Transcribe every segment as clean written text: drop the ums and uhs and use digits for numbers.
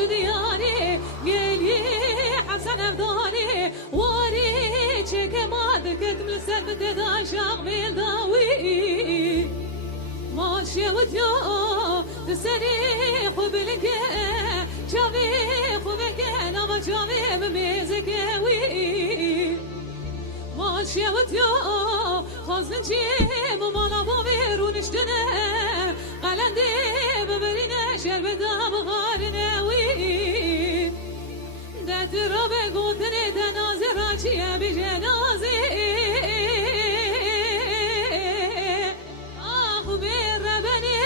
بدياني قالي حسن افضاني واري تشيك ما ذكرت من السلب تدا شاغل داوي ماشي وديو تسريخ وبلقى شافيخ وبكى لما شافي بميزكاوي ماشي وديو خاص نجيب وما نبغير ونشتنا قلندي ببرينا شربتا بغارنا وي دات ربي قوتني تنازي راشي بجنازي آخ بالربني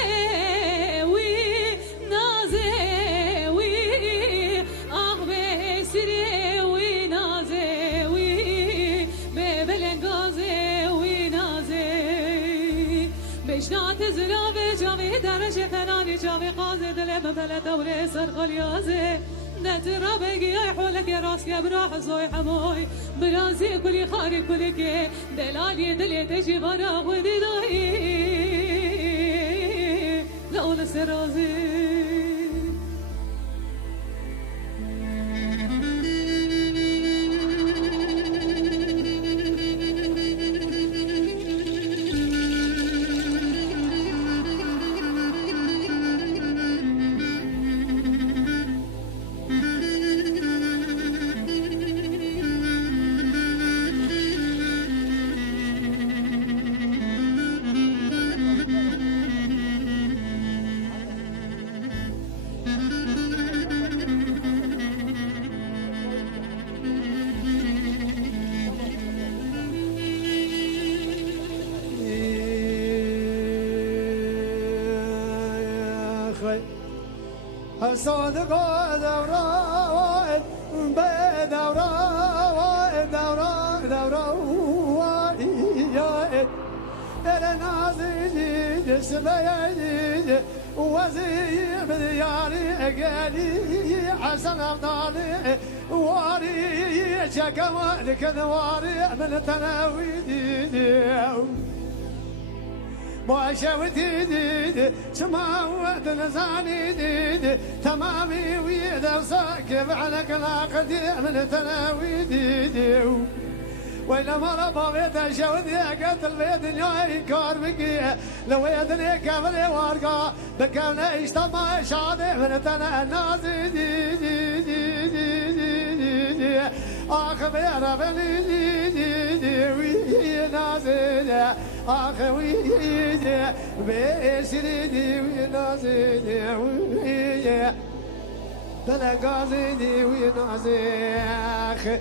وي نازي وي آخ بسري وي نازي وي ببلنغازي وي نازي بشنات زلابي جامي درجة فناني جامي قازي دلم بلا دوري سرقل يازي نترى بقي حولك يا راس يا براح زوي حموي برازي كلي خاري كلي كي دلالي دلي تجي برا ودي داي لأول سرازي صادق دوران بدوران دوران يا النازي جسمي وزير بدياري قالي حسن افضالي واري شكوى كذواري من تناويدي وشوتي سماوات نزاني ديدي تمامي ويدا وساكب على كلاقتي من تناوي ديدي وإلا مرة بيت شوتي قتل بيت نياي كار بقي لو يدني كبري وارقا بكونا يشتما شادي من تنا نازي ديدي ديدي ديدي آخ بيرا بني ديدي وي نازي أخويدي بسريدي ونازيدي ويا بلغازيدي ونازيخ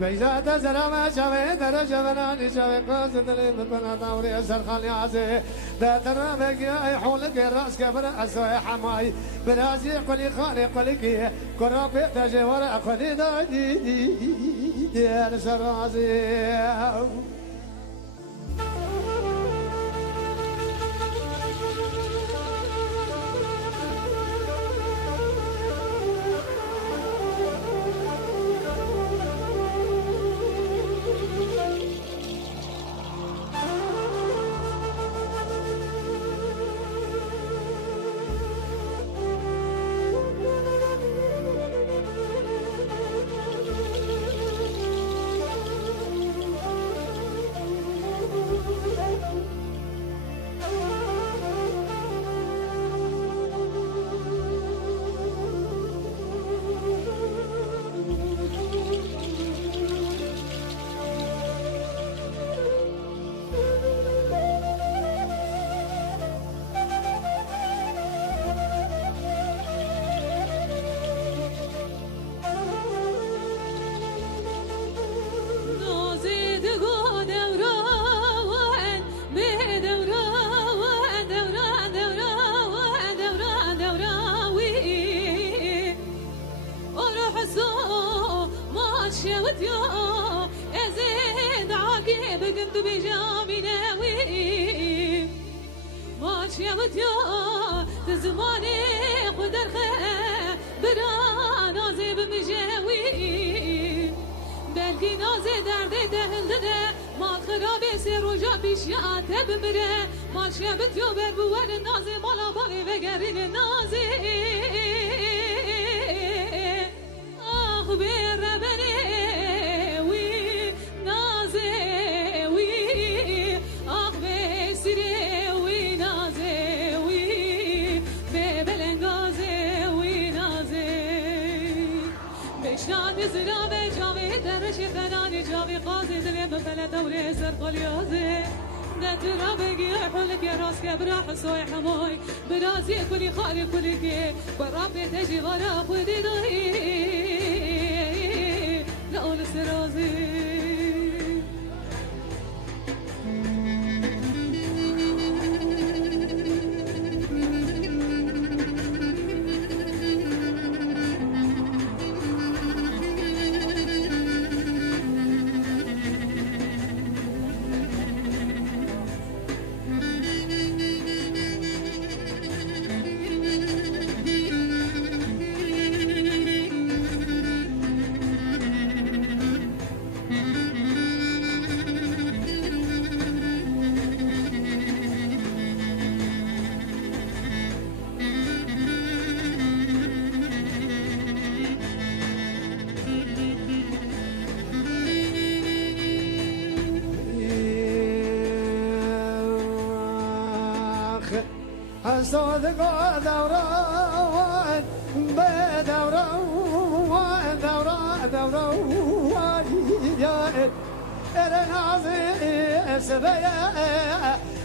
بيزا تزرع ما شوي درجة بناني شوي قاصد لي ببنا دوري سرخان يازي دا ترى بقي حولك الراس كبر أسوي حماي برازي قلي خالي قلي كي كرابي تجور أخذي دادي دي أنا سرازي بقمت بجامي ناوي ماشي وديو تزماني قدر خير برا نازي بمجاوي بلقي نازي دردي دهلدنه ما خرابي سير وجا بيشياته بمره ماشي وديو بربوان نازي مالا باغي بقرين نازي بشناد زرابه جاوی درش فنانی جاوی قاضي دلي بفلا دوري سر قليازي نترى بقي حولك يا راس كبرا حسوي حموي براسي كلي خالي كلي كي برابي تجي ورا خدي ضهي لا أقول سرازي صادق دوران بدوران دوران يا النازي سبيا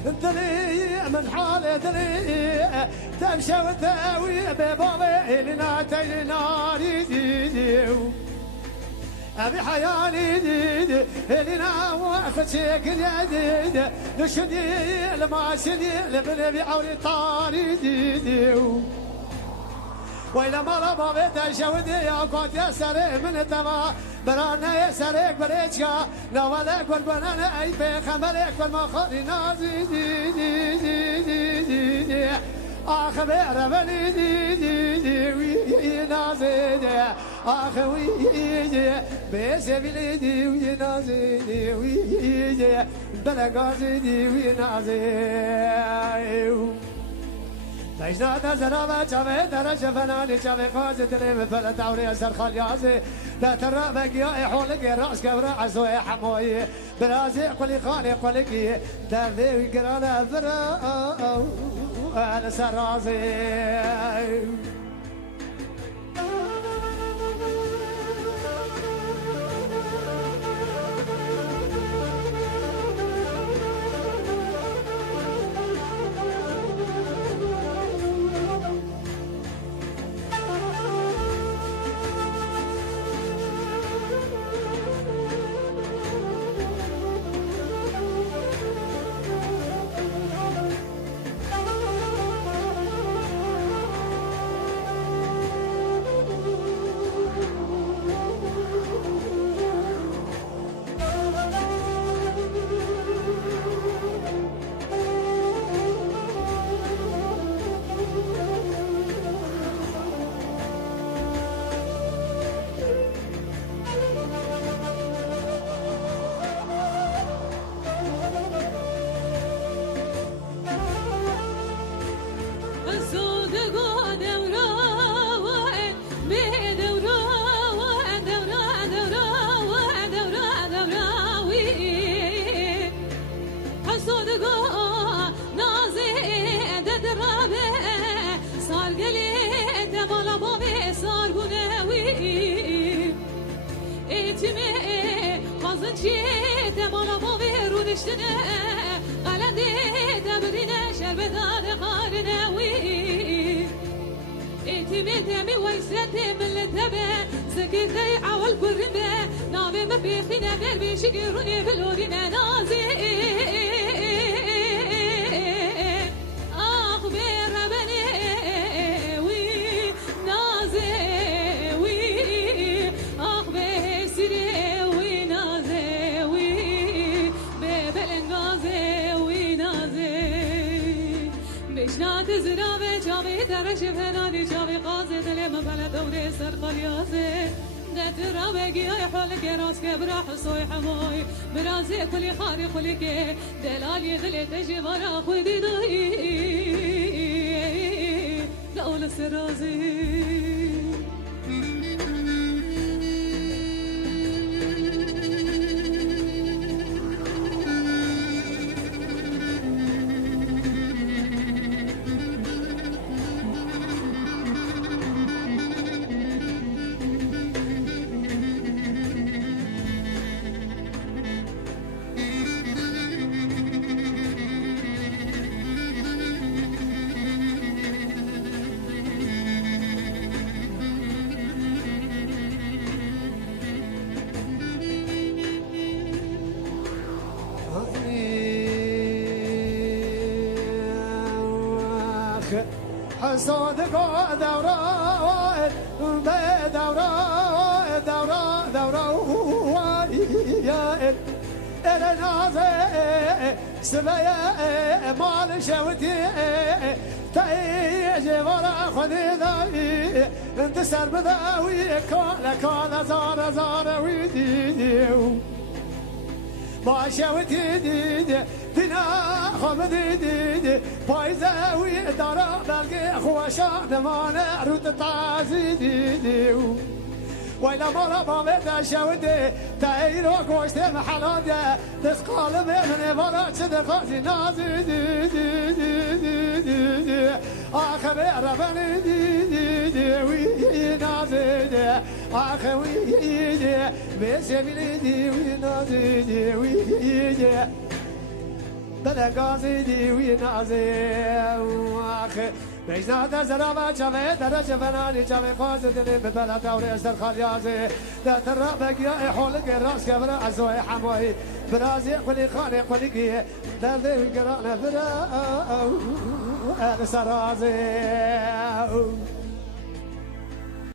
دلي من حال دلي تمشي وتاوي ببابي لنا تجناري أبي حياني ديد لنا وفتشك ديد نشدي لما شدي لبني بعوري طاري ديد وإلى ما ربا بيت شودي يا كنت يا سري من تما برانا يا سريك بريتشا نوالك والبنانا أي بخملك والمخاري نازي دي دي دي دي دي دي أخبر بني دي دي دي وي نازي دي أخوي دي بسبيلي دي وي نازي دي وي دي بلغازي دي وي نازي تجنا زرابة جامي درج فناني جامي قازي دلي فلت عوري أسر خاليازي لا ترى بقي حولك راس كبرى عزوي حموي برازي قولي خالي قولي دافي وقرانا برا أنا سرازي برازي كل خاري خلك دلالي دلي تجي ورا خدي ضهي لا أقول سرازي حسود قا دوران به دوران دوران دوران يا النازه سبيا مال شوتي تيجي ورا خذي ذاي انت سر بذاوي كان زار زار ويدي ما شوتي دي دنا خمد دي بايزاوي دارا بلقي خوشان ما نعرض تعزي دي ويلا مرة بابت شودي تايرو كوشت محلادة تسقال من فرات صدقاتي نازي دي دي دي دي دي دي آخر ربني دي دي دي وي نازي دي آخر وي دي بسبيلي دي وي نازي دي وي دي بلغازي دي وي نازي آخر بجناد زرابا شوي درجة فناني شوي قاز دلي ببلا توري اشتر خاليازي لا ترى بقيا حولك الراس كبر عزوي حموي برازي قولي خاني قولي كي دردي وقرانا فرا سرازي